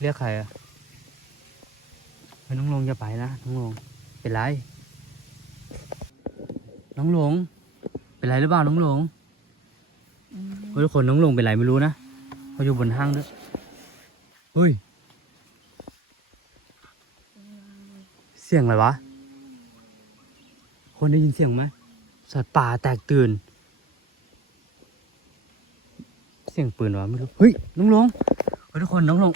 เรียกใครอะเฮ้ยน้องลงอย่าไปนะน้องลงเป็นไร น้องหลง เป็นไรหรือเปล่าน้องหลงเฮ้ยทุกคนน้องหลงเป็นไรไม่รู้นะเขาอยู่บนห้างด้วยเฮ้ยเสียงอะไรวะ คนได้ยินเสียงไหมสัตว์ป่าแตกตื่น เสียงปืนวะไม่รู้เฮ้ยน้องหลงเฮ้ยทุกคนน้องหลง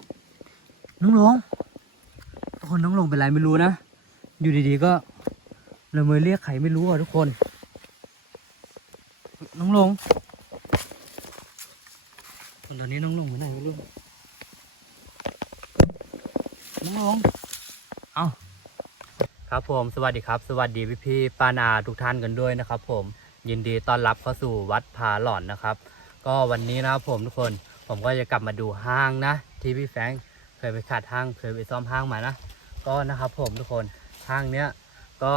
น้องหลงทุกคนน้องหลงเป็นไรไม่รู้นะ อยู่ดีๆก็ละเมอเรียกใครไม่รู้อะทุกคน น้องหลงคนตอนนี้น้องหลงไปไหนไม่รู้น้องหลงเอาครับผมสวัสดีครับ สวัสดีพี่พี่ปานาทุกท่านกันด้วยนะครับ ผมยินดีต้อนรับเข้าสู่วัดผาหล่อนนะครับ ก็วันนี้นะครับผมทุกคนผมก็จะกลับมาดูห้างนะ ที่พี่แฟง เคยไปขัดห้างเคยไปซ่อมห้างมานะก็นะครับผมทุกคนห้างเนี้ยก็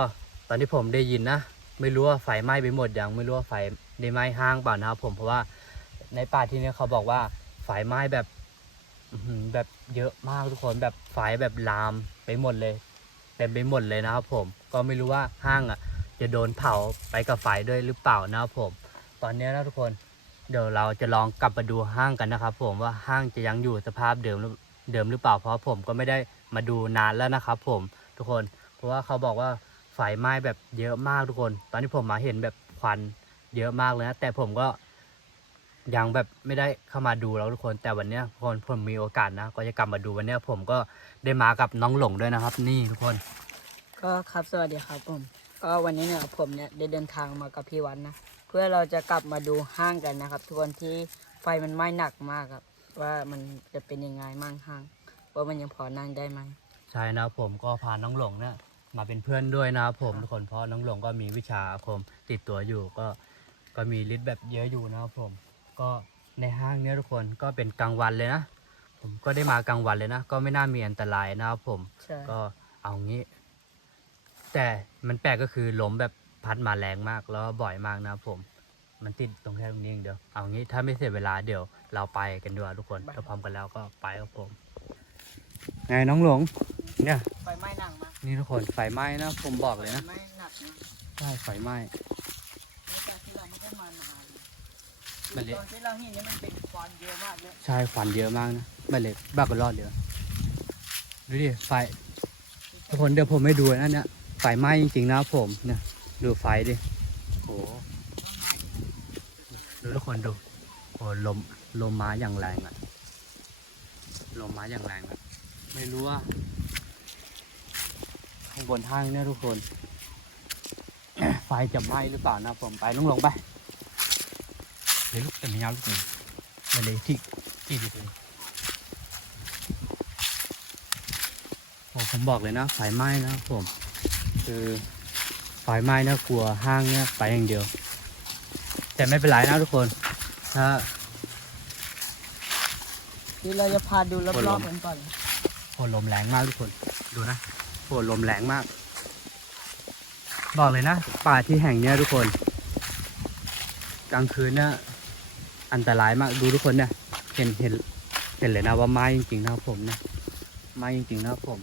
ตอนที่ผมได้ยินนะ ไม่รู้ว่าไฟไหม้ไปหมดยังไม่รู้ว่าไฟได้ไหม้ห้างเปล่านะครับผมเพราะว่าในป่าที่เนี้ยเขาบอกว่าไฟไหม้แบบแบบเยอะมากทุกคนแบบไฟแบบลามไปหมดเลยเต็มไปหมดเลยนะครับผมก็ไม่รู้ว่าห้างอะ จะโดนเผาไปกับไฟด้วยหรือเปล่านะครับผม ตอนนี้นะทุกคนเดี๋ยวเราจะลองกลับมาดูห้างกันนะครับผมว่าห้างจะยังอยู่สภาพเดิมหรือ เดิมหรือเปล่าเพราะผมก็ไม่ได้มาดูนานแล้วนะครับ ผมทุกคน เพราะว่าเขาบอกว่าไฟไหม้แบบเยอะมากทุกคน ตอนที่ผมมาเห็นแบบควันเยอะมากเลยนะแต่ผมก็ยังแบบไม่ได้เข้ามาดูแล้วทุกคน แต่วันเนี้ยทุกคนผมมีโอกาสนะ ก็จะกลับมาดูวันเนี้ยผมก็ได้มากับน้องหลงด้วยนะครับ นี่ทุกคน ก็ครับสวัสดีครับผม ก็วันนี้เนี่ยผมเนี่ยได้เดินทางมากับพี่วันนะ เพื่อเราจะกลับมาดูห้างกันนะครับ ทุกคนที่ไฟมันไหม้หนักมากครับ ว่ามันจะเป็นยังไงมั่งห้างว่ามันยังพอนั่งได้ไหมใช่นะครับผมก็พาน้องหลงเนี่ยมาเป็นเพื่อนด้วยนะครับผมครับทุกคนเพราะน้องหลงก็มีวิชาอาคมติดตัวอยู่ก็ก็มีฤทธิ์แบบเยอะอยู่นะครับผม ก็ในห้างเนี้ยทุกคนก็เป็นกลางวันเลยนะ ผมก็ได้มากลางวันเลยนะ ก็ไม่น่ามีอันตรายนะครับผม ใช่ ก็เอางี้ แต่มันแปลกก็คือลมแบบพัดมาแรงมากแล้วก็บ่อยมากนะครับผม มันติดตรงแค่ตรงนี้เองเดียว เอางี้ถ้าไม่เสียเวลาเดี๋ยวเราไปกันดีกว่าทุกคนถ้าพร้อมกันแล้วก็ไปครับผม ไงน้องหลง เนี่ย ไฟไหม้หนักมากนี่ทุกคนไฟไหม้นะผมบอกเลยนะไหม้หนักนะใช่ไฟไหม้หลังจากที่เราไม่ได้มานานมันเละตอนที่เราเห็นนี่มันเป็นควันเยอะมากเลยใช่ควันเยอะมากนะไม่เล็กบ้าก็รอดเดียวดูดิไฟทุกคนเดี๋ยวผมไม่ดูนะเนี่ยไฟไหม้จริงๆนะผมเนี่ยดูไฟดิโหดูทุก คนดูโหลมลมมาอย่างแรงอะลมมาอย่างแรงอะไม่รู้ว่าข้างบนห้างเนี่ยทุกคน ไฟจะไหม้หรือเปล่านะผมไปลงลงไปเดี๋ยวลูกแต่ไม่ยาวลูกหนึ่งมาเลยที่ที่ดีเลยโอ้ผมบอกเลยนะไฟไหม้นะผม คือไฟไหม้นะกลัวห้างเนี่ยไปอย่างเดียว แต่ไม่เป็นไรนะทุกคน ถ้าที่เราจะพาดูรคนลอบมๆกันก่อนโหลมแรงมากทุกคน ดูนะโหลมแรงมาก บอกเลยนะ ป่าที่แห่งเนี้ยทุกคน กลางคืนเนี่ยอันตรายมาก ดูทุกคนเนี่ย เห็นเห็น เห็นเลยนะว่าไหม้จริงๆนะครับผมเนี่ยไหม้จริงๆนะครับผม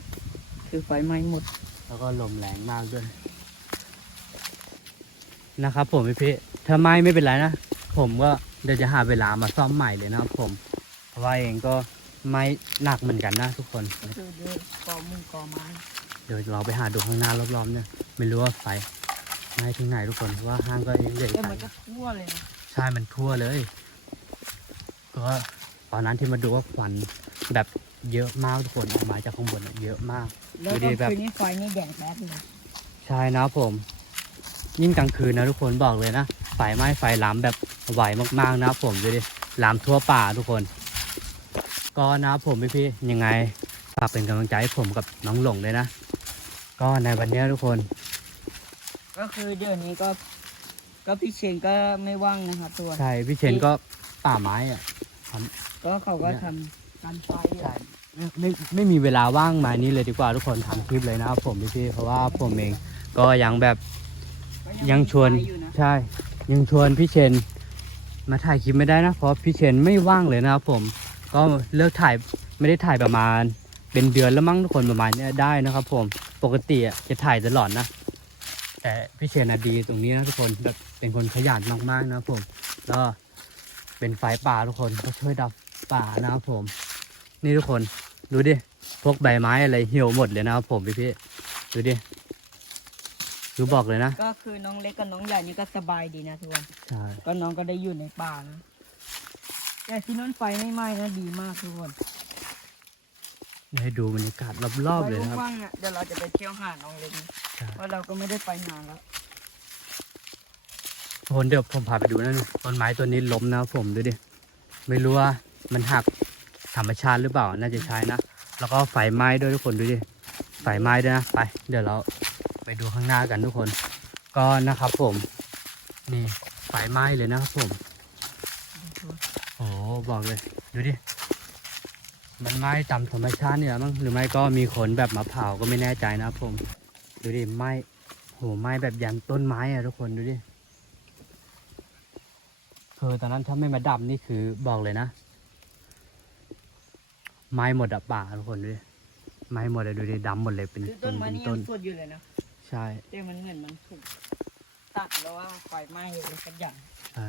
คือไฟไหม้หมด แล้วก็ลมแรงมากด้วย นะครับผมพี่พี่ๆถ้าไหม้ไม่เป็นไรนะ ผมก็ เดี๋ยวจะหาเวลามาซ่อมใหม่เลยนะครับผม เพราะว่าเองก็ไหม้หนักเหมือนกันนะทุกคน คือด้วยกอมือกอไม้เดี๋ยวเราไปหาดูข้างหน้ารอบๆเนี่ย ไม่รู้ว่าไฟไหม้ถึงไหนทุกคนเพราะว่าห้างก็ยังใหญ่เอ้ยมันก็ทั่วเลยนะใช่มันทั่วเลย ก็ตอนนั้นที่มาดูว่าควันแบบเยอะมากทุกคนออกมาจากข้างบนอะเยอะมาก แล้วดูก็ดิแบบคืนนี้ไฟนี่แดงแป๊ดเลยใช่นะผม ยิ่งกลางคืนนะทุกคนบอกเลยนะ ไฟไหม้ไฟลามแบบไหวมากๆนะผมดูดิลามทั่วป่าทุกคน ก็นะผมพี่ๆยังไงฝากเป็นกำลังใจให้ผมกับน้องหลงเลยนะ ก็ในวันเนี้ยทุกคน ก็คือเดี๋ยวนี้ก็ ก็พี่เชนก็ไม่ว่างนะครับตัวใช่พี่เชนก็ป่าไม้อะก็เขาก็เนี่ยทำการไฟอยู่ใช่ไม่ไม่ไม่มีเวลาว่างมานี้เลยดีกว่าทุกคนทำคลิปเลยนะครับผมพี่ๆเพราะว่าผมเองก็ยังแบบก็ยังชวนมีไฟอยู่นะใช่ ยังชวนพี่เชนมาถ่ายคลิปไม่ได้นะ เพราะพี่เชนไม่ว่างเลยนะครับผม ก็เลิกถ่ายไม่ได้ถ่ายประมาณ เป็นเดือนแล้วมั้งทุกคนประมาณเนี้ยได้นะครับ ผม ปกติจะถ่ายตลอดนะ แต่พี่เชนอะดีตรงนี้นะทุกคนแบบเป็นคนขยันมากๆนะครับผมแล้วก็เป็นไฟป่าทุกคนก็ช่วยดับป่านะครับผม นี่ทุกคนดูดิพวกใบไม้อะไรเหี่ยวหมดเลยนะครับผมพี่พี่ๆดู ดิดูบอกเลยนะ ก็คือน้องเล็กกับน้องใหญ่นี่ก็สบายดีนะทุกคนใช่ ก็น้องก็ได้อยู่ในป่านะแต่ที่นั่นไฟไม่ไหม้นะดีมากทุกคนให้ดูบรรยากาศรอบๆเลยนะครับไว้ว่างๆอะเดี๋ยวเราจะไปเที่ยวหาดน้องเล็กนะใช่ เพราะเราก็ไม่ได้ไปนานแล้ว ทุกคนเดี๋ยวผมพาไปดูนั่นต้นไม้ตัวนี้ล้มนะครับผมดูดิ ไม่รู้ว่ามันหักธรรมชาติหรือเปล่า น่าจะใช่นะ แล้วก็ไฟไหม้ด้วยทุกคนดูดิ ไฟไหม้ด้วยนะ ไป เดี๋ยวเรา ไปดูข้างหน้ากันทุกคน ก็นะครับผม นี่ไฟไหม้เลยนะครับผมโอ้บอกเลย ดูดิ มันไหม้ตามธรรมชาติเนี่ยมั้งหรือไม่ก็มีคนแบบมาเผาก็ไม่แน่ใจนะครับผม ดูดิไหม้โหไหม้แบบยันต้นไม้อะทุกคนดูดิคือตอนนั้นถ้าไม่มาดับนี่คือบอกเลยนะ ไม้หมดอะป่าทุกคนดูดิไม้หมดเลยดูดิดำหมดเลยเป็นคือต้นไม้เป็นนี่ต้ยันงสดอยู่เลยนะ ใช่แต่มันเหมือนมันถูกตัดแล้วว่าไฟไหม้เลยสักอย่างใช่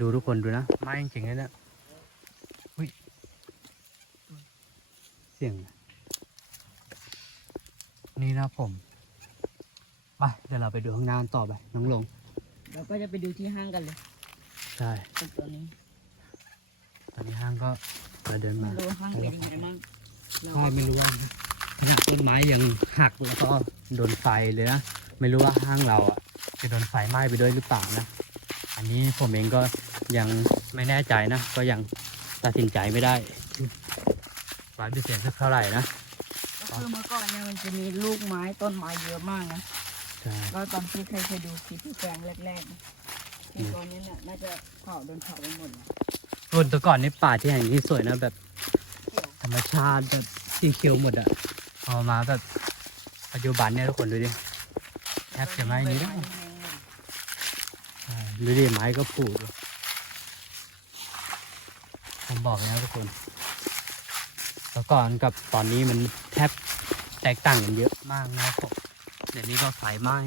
ดูทุกคนดูนะไหม้จริงๆเลยเนี่ยอุ้ยเสียง นี่นะผมไปเดี๋ยวเราไปดูข้างหน้ากันต่อไปน้องลงเราก็จะไปดูที่ห้างกันเลย ใช่เป็นตัวนี้ ตอนนี้ห้างก็เราเดินไม่มารู้ว่าห้างเป็นยังไงบ้างเราใช่ไม่รู้ว่า ต้นไม้ยังหักแล้วก็โดนไฟเลยนะ ไม่รู้ว่าห้างเราอะจะโดนไฟไหม้ไปด้วยหรือเปล่านะ อันนี้ผมเองก็ยังไม่แน่ใจนะ ก็ยังตัดสินใจไม่ได้ร้อยเปอร์เซ็นต์สักเท่าไหร่นะก็คือเมื่อก่อนเนี่ยมันจะมีลูกไม้ต้นไม้เยอะมากนะใช่ก็ตอนที่ใครเคยดูคลิปที่แปลงแรกๆนะที่ตอนนี้เนี่ยน่าจะเผาโดนเผาไปหมดแล้วส่วนตัวก่อนในป่าที่แห่งนี้สวยนะแบบเขียวธรรมชาติแบบสีเขียวหมดอะ พอมาแบบปัจจุบันเนี่ยทุกคนดูดิแทบจะไม่มีแล้วใช่ดูดิไม้ก็ผุด้วยผมบอกเลยนะทุกคนแล้วก่อนกับตอนนี้มันแทบแตกต่างกันเยอะมากนะครับผมเดี๋ยวนี้ก็ไฟไหม้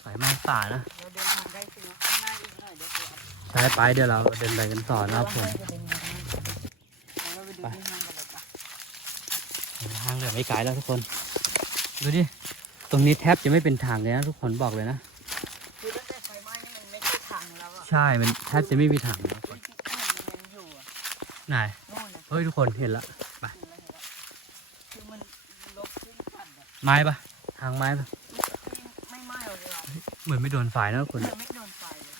ไฟไหม้ป่านะเราเดินทางได้สินะข้างหน้าอีกหน่อยเดี๋ยวเราใช้ไปเดี๋ยวเราเดินไปกันต่อนะครับผม เราไปดูที่ห้างกันเลยปะ ห้างเหลือ ไม่ไกลแล้วทุกคน ดูดิ ตรงนี้แทบจะไม่เป็นทางเลยนะทุกคนบอกเลยนะ คือตั้งแต่ไฟไหม้นี่มันไม่ใช่ทางแล้วอะใช่ มันแทบจะไม่มีทางนะทุกคนที่ที่มันยังอยู่อะไหนนู่นนะเฮ้ยทุกคนเห็นละ เห็นแล้วเห็นแล้วคือมันลบขึ้นตัดอะไม้ปะทางไม้ปะไม่ไหม้เลยอะเหมือนไม่โดนไฟนะทุกคนเออไม่โดนไฟเลย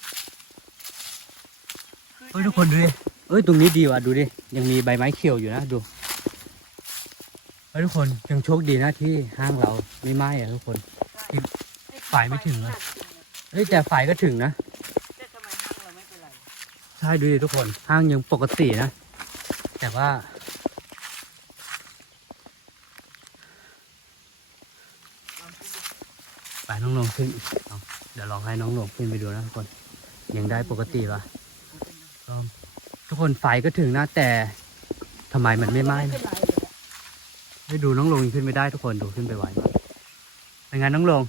เฮ้ยทุกคนดูดิเอ้ยตรงนี้ดีว่ะดูดิ ยังมีใบไม้เขียวอยู่นะดูเฮ้ยทุกคนยังโชคดีนะที่ห้างเราไม่ไหม้อะทุกคนไฟไม่ถึงเลยเฮ้ยแต่ไฟก็ถึงนะ แต่ทำไมห้างเราไม่เป็นไรใช่ดูดิทุกคนห้างยังปกตินะ แต่ว่า ไปน้องลงขึ้นเอาเดี๋ยวลองให้น้องลงขึ้นไปดูนะทุกคนยังได้ปกติปะลองทุกคนไฟก็ถึงนะแต่ทำไมมันไม่ไหม้นะ เป็นไร เลยอะให้ดูน้องลงยังขึ้นไม่ได้ทุกคนดูขึ้นไปไหวไหมเป็นไงน้องลง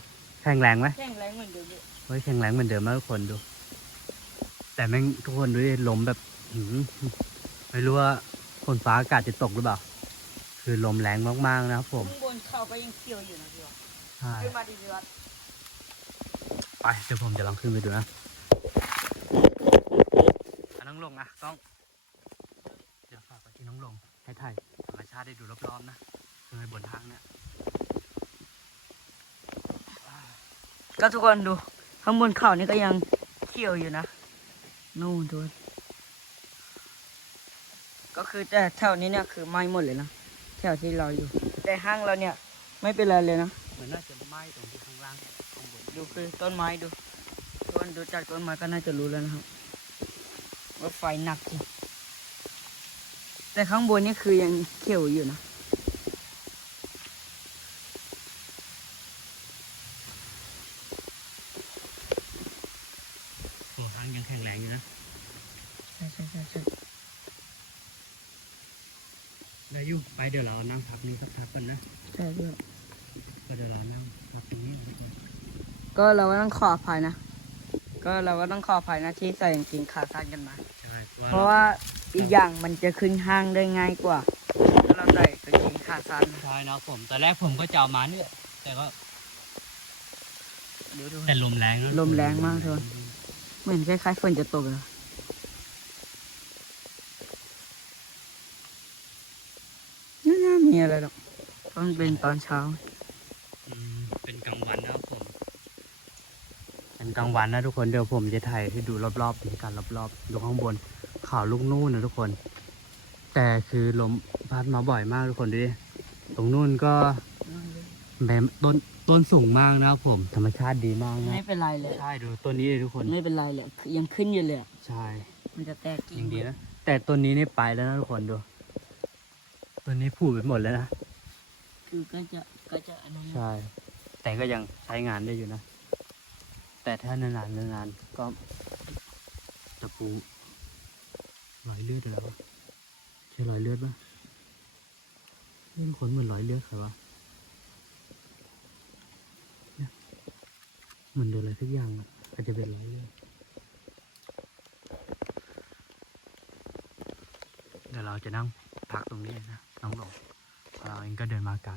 แข็งแรงไหมแข็งแรงเหมือนเดิมเลยเฮ้ยแข็งแรงเหมือนเดิมมากทุกคนดู แต่แม่งทุกคนดูดิลมแบบหืมไม่รู้ว่าฝนฟ้าอากาศจะตกหรือเปล่า คือลมแรงมากๆนะครับผมข้างบนเขาก็ยังเขียวอยู่นะพี่วะใช่ขึ้นมาดีพี่วะไปเดี๋ยวผมจะลองขึ้นไปดูนะอะน้องลงอะต้อง เดี๋ยวฝากไปที่น้องลงให้ถ่ายธรรมชาติได้ดูรอบๆนะ คือในบนทางเนี่ย ก็ทุกคนดู ข้างบนเขานี่ก็ยังเขียวอยู่นะ นู่นดูก็คือแต่แถวนี้เนี่ยคือไหม้หมดเลยนะแถวที่เราอยู่ แต่ห้างเราเนี่ยไม่เป็นไรเลยนะมันน่าจะไหม้ตรงที่ข้างล่างข้างบนดูคือต้นไม้ดูทุกคนดูจากต้นไม้ก็น่าจะรู้แล้วนะครับว่าไฟหนักจริงแต่ข้างบนนี่คือยังเขียวอยู่นะ ตัวทางยังแข็งแรงอยู่นะ ใช่ใช่ใช่ใช่ ได้อยู่ ไปเดี๋ยวเรานั่ง พักนี้สักพักก่อนนะใช่เพื่อนก็เดี๋ยวเรานั่งพักตรงนี้ทุกคนก็เราก็ต้องขออภัยนะ ก็เราก็ต้องขออภัยนะที่ใส่กางเกงขาสั้นกันมา ใช่เพราะว่าอีกอย่างมันจะขึ้นห้างได้ง่ายกว่าถ้าเราใส่กางเกงขาสั้นนะใช่นะผมตอนแรกผมก็จะเอามาเนี่ยแต่ก็เดี๋ยวดูแต่ลมแรงนะลมแรงมากทุกคนเหมือนคล้ายๆฝนจะตกเลยไม่น่ามีอะไรหรอกเพราะมันเป็นตอนเช้า อืมเป็นกลางวันนะครับผม เป็นกลางวันนะทุกคนเดี๋ยวผมจะถ่ายให้ดูรอบๆบรรยากาศรอบๆดูข้างบนเขาลูกนู่นนะทุกคน แต่คือลมพัดมาบ่อยมากทุกคนดูดิตรงนู่นก็แบบต้นต้นสูงมากนะครับผม ธรรมชาติดีมากนะไม่เป็นไรเลย ใช่ดูต้นนี้เลยทุกคนไม่เป็นไรเลยยังขึ้นอยู่เลยอะใช่มันจะแตกกิ่ยังดีนะแต่ต้นนี้นี่ไปแล้วนะทุกคนดู ต้นนี้ผุไปหมดแล้วนะ คือก็จะก็จะอันนั้นนะใช่ แต่ก็ยังใช้งานได้อยู่นะ แต่ถ้านานๆนานๆก็ตะปูรอยเลือดอะไรวะใช่รอยเลือดปะนี่มันขนเหมือนรอยเลือดใครวะเนี่ยเหมือนโดนอะไรสักอย่างอะอาจจะเป็นรอยเลือดเดี๋ยวเราจะนั่งพักตรงนี้นะน้องหลงเพราะเราเองก็เดินมาไกล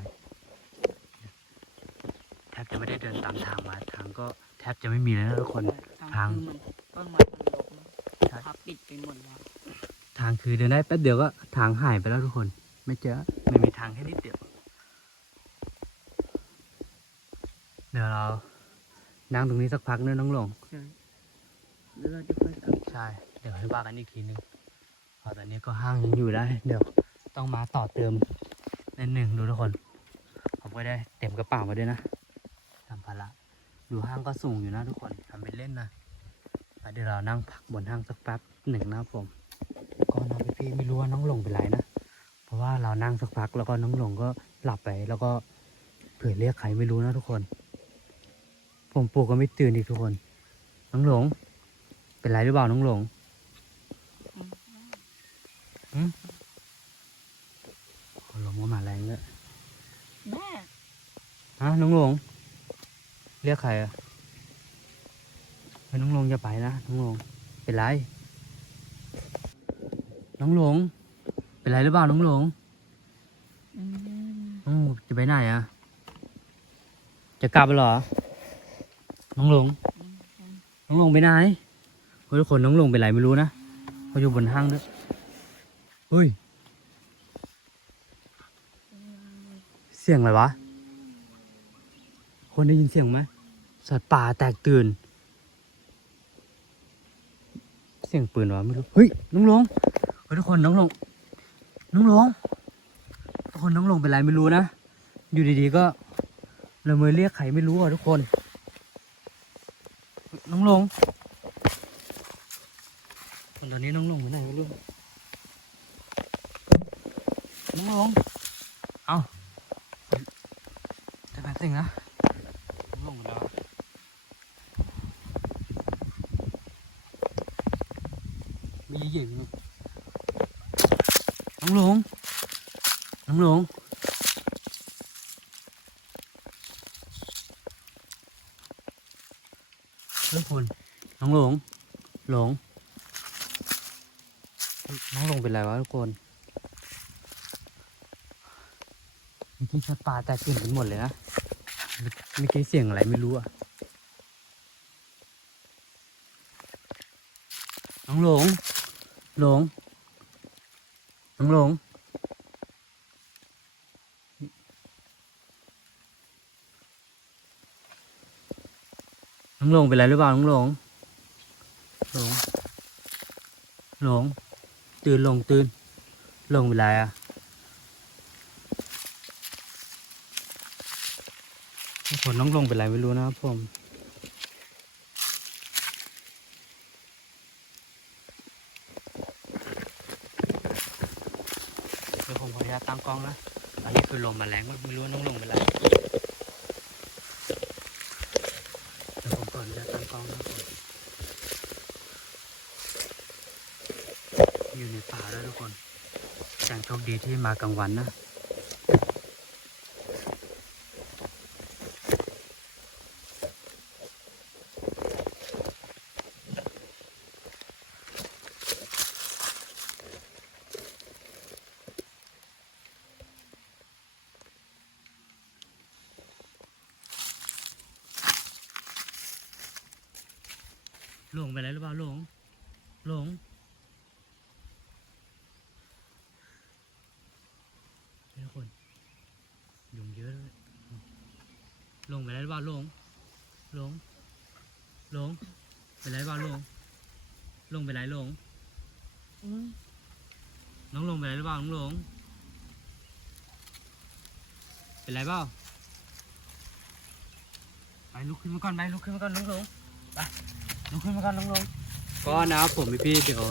แทบจะไม่ได้เดินตามทางมาทางก็แทบจะไม่มีเลยนะทุกคนทางคือมันต้นไม้มันรกนะใช่ทับปิดไปหมดแล้วทางคือเดินได้แป๊บเดียวก็ทางหายไปแล้วทุกคน ไม่เจอไม่มีทางแค่นิดเดียวเดี๋ยวเรานั่งตรงนี้สักพักนึงน้องหลงใช่แล้วเราจะค่อยกลับใช่ เดี๋ยวให้ว่ากันอีกทีนึงเพอ ตอนนี้ก็ห้างยังอยู่ได้ เดี๋ยวต้องมาต่อเติมนิดหนึ่งดูทุกคน ผมก็ได้เต็มกระเป๋ามาด้วยนะสัมภาระดูห้างก็สูงอยู่นะทุกคนทำเป็นเล่นนะเดี๋ยวเรานั่งพักบนห้างสักแป๊บหนึ่งนะผมก็นะพี่พี่ไม่รู้ว่าน้องหลงเป็นไรนะ เพราะว่าเรานั่งสักพักแล้วก็น้องหลงก็หลับไปแล้วก็เผื่อเรียกใครไม่รู้นะทุกคน ผมปลุกก็ไม่ตื่นอีกทุกคน น้องหลง เป็นไรหรือเปล่าน้องหลง ลมก็มาแรงเลยแม่ฮะน้องหลง เรียกใครอะเฮ้ยน้องหลงอย่าไปนะน้องหลงเป็นไร น้องหลงเป็นไรหรือเปล่าน้องหลงอืมอืมจะไปไหนอะจะกลับเหรอ น้องหลง น้องหลงไปไหนเฮ้ยทุกคนน้องหลงเป็นไรไม่รู้นะเขาอยู่บนห้างด้วย เฮ้ย เสียงอะไรวะ คนได้ยินเสียงไหมสัตว์ป่าแตกตื่น เสียงปืนวะไม่รู้ เฮ้ย น้องหลงเฮ้ยทุกคน น้องหลง น้องหลง ทุกคนน้องหลงเป็นไรไม่รู้นะ อยู่ดีๆก็ละเมอเรียกใครไม่รู้อะทุกคน น้องหลง ตอนนี้น้องหลงไปไหนไม่รู้ งหลง เอาแต่แป๊บนึงนะน้องหลงแล้วมีเหยียบอยู่น้องหลงน้องหลงทุกคนน้องหลงหลงน้องหลงเป็นไรวะทุกคน เมื่อกี้สัตว์ป่าแตกตื่นกันหมดเลยนะเมื่อกี้เสียงอะไรไม่รู้อะ น้องหลง หลง น้องหลง น้องหลงเป็นไรหรือเปล่า น้องหลง หลง หลง ตื่นหลงตื่น หลงเป็นไรอะทุกค นน้องลงเป็นไรไม่รู้นะครับผมเดี๋ยวผมขออนุญาตตั้งกล้องนะ อันนี้คือลมมาแรงไม่รู้น้องลงเป็นไรเดี๋ยวผมก่อนจะตั้งกล้องนะครับผมอยู่ในป่าแล้วทุกคนแต่งโชคดีที่มากลางวันนะ หลงไปแล้วหรือเปล่าหลงหลงทุกคนยุงเยอะเลยหลงไปแล้วหรือเปล่าหลงหลงหลงไปไหนหรือเปล่าหลงหลงไปไหนหลงน้องหลงไปไหนหรือเปล่าน้องหลงเป็นไรเปล่าไปลุกขึ้นมาก่อนไปลุกขึ้นมาก่อนน้องลงไป ลุกขึ้นมาก่อนน้องหลงก็นะครับผมพี่ๆเดี๋ยว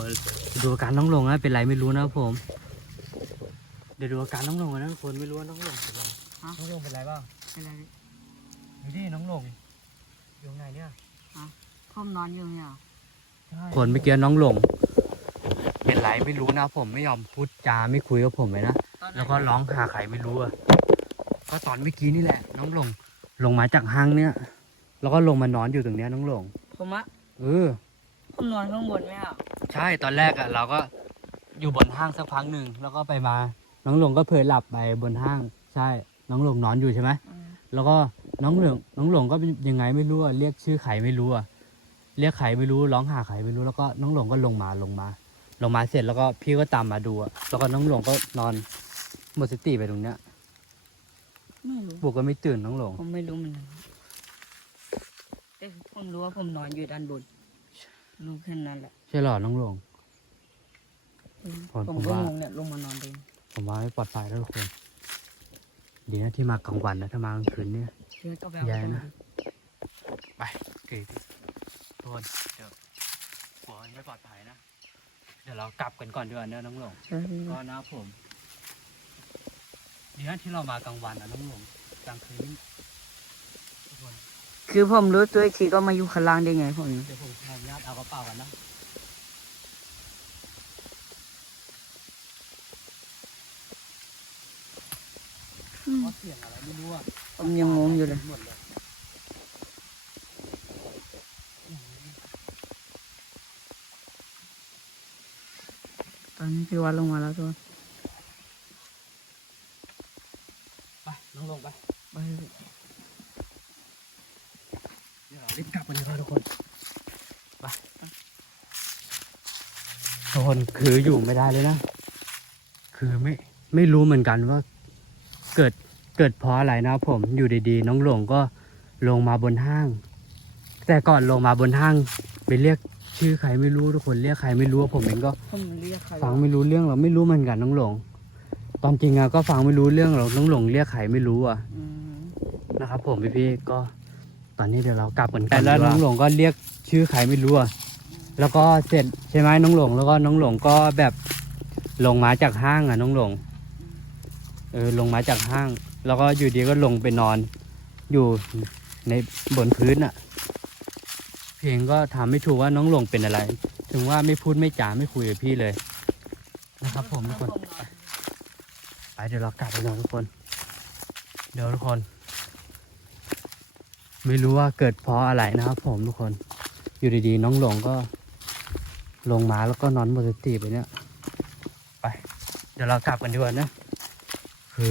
ดูอาการน้องหลงนะเป็นไรไม่รู้นะครับผม เดี๋ยวดูอาการน้องหลงนะทุกคนไม่รู้ว่าน้องหลงเป็นไรน้องหลงเป็นไรเปล่าเป็นไรดูดิน้องหลงอยู่ไหนเนี่ยผมนอนอยู่เนี่ยคนเมื่อกี้น้องหลง เป็นไรไม่รู้นะผมไม่ยอมพูดจาไม่คุยกับผมเลยนะแล้วก็ร้องหาใครไม่รู้อะก็ตอนเมื่อกี้นี่แหละ น้องหลง ลงมาจากห้างเนี่ย แล้วก็ลงมานอนอยู่ตรงเนี้ยน้องหลงผมอะ เออผมนอนข้างบนไหมอะใช่ตอนแรกอะเราก็อยู่บนห้างสักพักหนึ่งแล้วก็ไปมา น้องหลงก็เผลอหลับไปบนห้าง ใช่ น้องหลงนอนอยู่ใช่ไหมอืมแล้วก็น้องหลงน้องหลงก็ยังไงไม่รู้อะเรียกชื่อใครไม่รู้อะเรียกใครไม่รู้ร้องหาใครไม่รู้แล้วก็น้องหลงก็ลงมาลงมา ลงมาเสร็จแล้วก็พี่ก็ตามมาดูอะแล้วก็น้องหลงก็นอนหมดสติไปตรงเนี้ยไม่รู้ปลุกก็ไม่ตื่นน้องหลงผมไม่รู้เหมือนกัน แต่ผมรู้ว่าผมนอนอยู่ด้านบนรู้แค่นั้นแหละใช่หรอน้องหลงอืมผมผมผมก็ว่า งงเนี่ยลงมานอนเองผมว่าไม่ปลอดภัยแล้วทุกคน ดีนะที่มากลางวันนะถ้ามากลางคืนเนี่ย เชื่อก็แบบแย่นะ ไปเกยทุกคนเดี๋ยวกลัวไม่ปลอดภัยนะ เดี๋ยวเรากลับกันก่อนดีกว่าเนอะน้องหลงใช่ก็นะผมดีนะที่เรามากลางวันนะน้องหลงกลางคืนนี่ทุกคน คือผมรู้ตัวอีกทีก็มาอยู่ข้างล่างได้ไงผมเดี๋ยวผมขออนุญาตเอากระเป๋ากันนะอืมเพราะเสียงอะไรไม่รู้อะผมยังงงอยู่เลย หมดเลยตอนนี้พี่วัดลงมาแล้วทุกคน ไปน้องลงไป ไป เดี๋ยวเรารีบกลับกันดีกว่าทุกคนไปทุกคนคืออยู่ไม่ได้เลยนะ คือไม่ไม่รู้เหมือนกันว่า เกิดเกิดเพราะอะไรนะครับผมอยู่ดีๆ น้องหลงก็ลงมาบนห้าง แต่ก่อนลงมาบนห้างไปเรียกชื่อใครไม่รู้ทุกคนเรียกใครไม่รู้ผมเองก็ผมเรียกใครฟังไม่รู้เรื่องหรอกไม่รู้เหมือนกันน้องหลง ตอนจริงอะก็ฟังไม่รู้เรื่องหรอกน้องหลงเรียกใครไม่รู้อะอืมนะครับผมพี่ๆก็ ตอนนี้เดี๋ยวเรากลับกันกันแล้วน้องหลงก็เรียกชื่อใครไม่รู้อะแล้วก็เสร็จใช่ไหมน้องหลงแล้วก็น้องหลงก็แบบลงมาจากห้างอะน้องหลงเออลงมาจากห้าง แล้วก็อยู่ดีก็ลงไปนอน อยู่ในบนพื้นอะเพลงก็ถามไม่ถูกว่าน้องหลงเป็นอะไร ถึงว่าไม่พูดไม่จาไม่คุยกับพี่เลย นะครับ ผมทุกคน ไปเดี๋ยวเรากลับไปนอนทุกคน เดี๋ยวทุกคน ไม่รู้ว่าเกิดเพราะอะไรนะครับ ผมทุกคน อยู่ดีๆน้องหลงก็ ลงมาแล้วก็นอนหมดสติไปเนี่ย ไป เดี๋ยวเรากลับกันดีกว่านะ คือ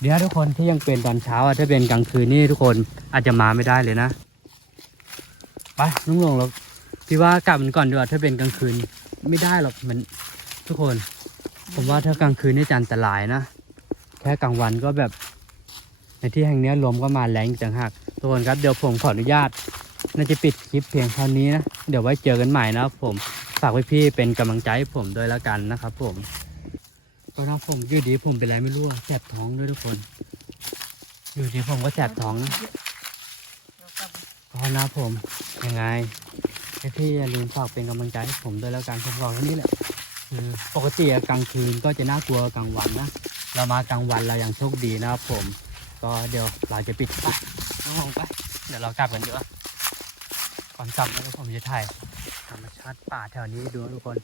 เดี๋ยวทุกคนที่ยังเป็นตอนเช้าอะถ้าเป็นกลางคืนนี่ทุกคนอาจจะมาไม่ได้เลยนะไปน้องหลงเราพี่ว่ากลับกันก่อนดีกว่าถ้าเป็นกลางคืนไม่ได้หรอกมันทุกคน ผมว่าถ้ากลางคืนนี่จะอันตรายนะ แค่กลางวันก็แบบ ในที่แห่งนี้ลมก็มาแรงอีกต่างหากทุกคนครับเดี๋ยวผมขออนุญาต น่าจะปิดคลิปเพียงเท่านี้นะ เดี๋ยวไว้เจอกันใหม่นะครับผมฝากไว้พี่เป็นกำลังใจให้ผมด้วยแล้วกันนะครับผมก็นะผมอยู่ดีผมเป็นไรไม่รู้แสบท้องด้วยทุกคน อยู่ดีผมก็แสบท้องนะก็นะผมยังไงให้พี่อย่าลืมฝากเป็นกำลังใจให้ผมด้วยแล้วกันผมบอกแค่นี้แหละปกติกลางคืนก็จะน่ากลัวกลางวันนะเรามากลางวันเรายังโชคดีนะครับผม ก็เดี๋ยวเราจะปิดคลิปน้องลงไป เดี๋ยวเรากลับกันดีกว่าก่อนกลับแล้วผมจะถ่ายธรรมชาติป่าแถวนี้ให้ดูทุกคน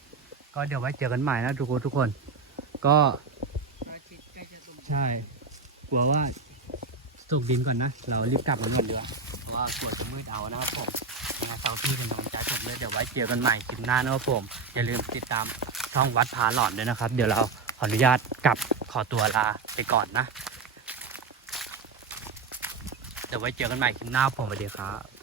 ก็เดี๋ยวไว้เจอกันใหม่นะทุกคนทุกคน ก็ใช่ กลัวว่าตกดินก่อนนะ เรารีบกลับกันก่อนดีกว่าเพราะว่ากลัวจะมืดเอานะครับผมยังไงฝาพี่เป็นกำลังใจผมเลยเดี๋ยวไว้เจอกันใหม่คลิปหน้านะครับผม อย่าลืมติดตามช่องวัดพาหลอนด้วยนะครับ เดี๋ยวเราขออนุญาตกลับขอตัวลาไปก่อนนะ ดี๋ยวไว้เจอกันใหม่คลิปหน้าผมสวัสดีครับ